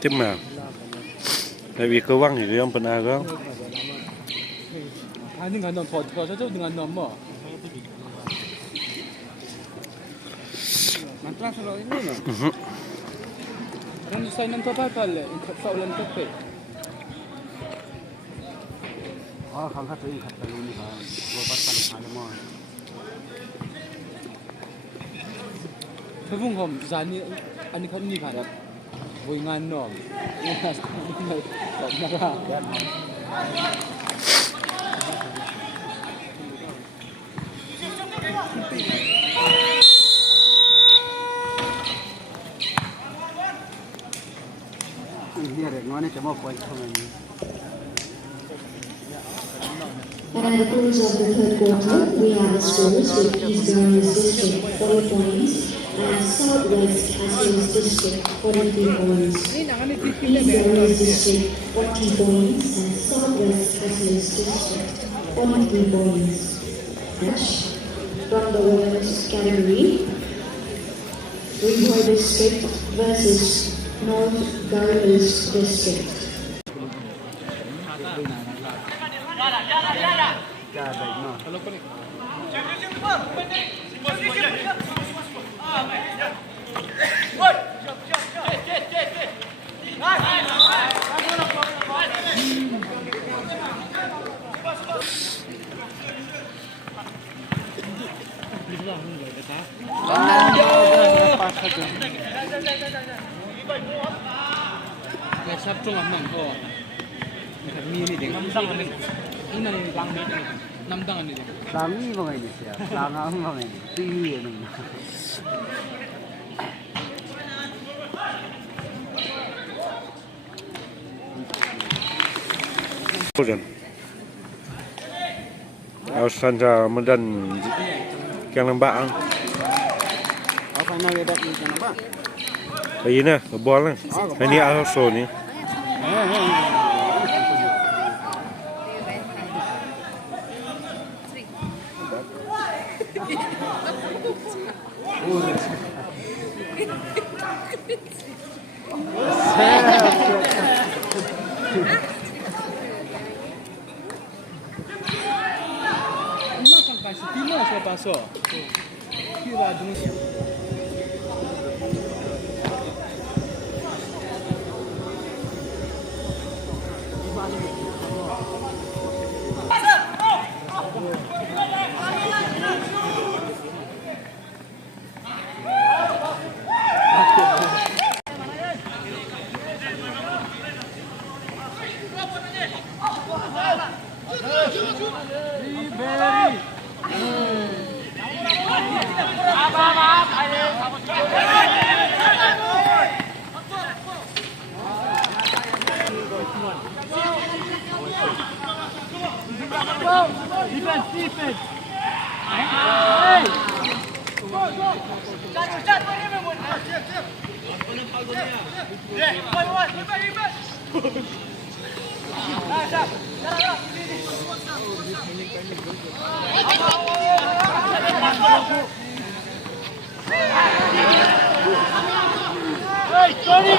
Tim mà tại vì cơ quan thì ông bên nào có 아닌 간놈 더 저쪽 는 간놈 뭐 만트라스로 있는 거 그런 사이는 더 발팔래 싸울면 또 아, 감사드립니다. 갔다 오니까 뭐 봤다는 가는 뭐 대부분 아니 컨니 가라 뭐 인간 놈 And at the close of the third quarter, we have the scores with East Garnis District 40 points and Southwest Hastings District 43 points. East Garnis District 40 points and Southwest Hastings District 43 points. Match from the women's category, Greenwood District versus North Garnis District. sabtu ngamnang ko mini ding namdang ani ina ni lang mi namdang ani ding Lami mga ini siya, langang mga ini, tinggi ano na. Rồi áo san ra mà đần càng làm bạn Apa na gada ni kana ba? cái gì nè cái ball này cái này áo sổ này 엄마 잠깐씩 뒤에서 봐서 키가 좀 defense. Hey! Go! Chat, ini mau. Siap. Ya, ribet. Siap. Hey, Tony!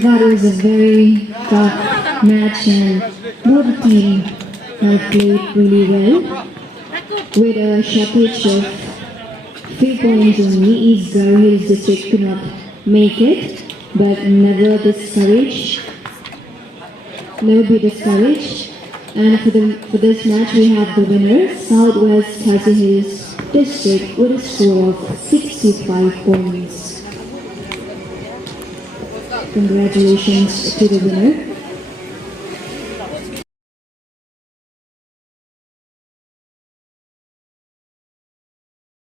That was a very tough match and both teams have played really well. With a shortage of 3 points only, East Garo Hills District could not make it, but never be discouraged. And for this match we have the winner, Southwest Khasi Hills District, with a score of 65 points. Congratulations to the winner.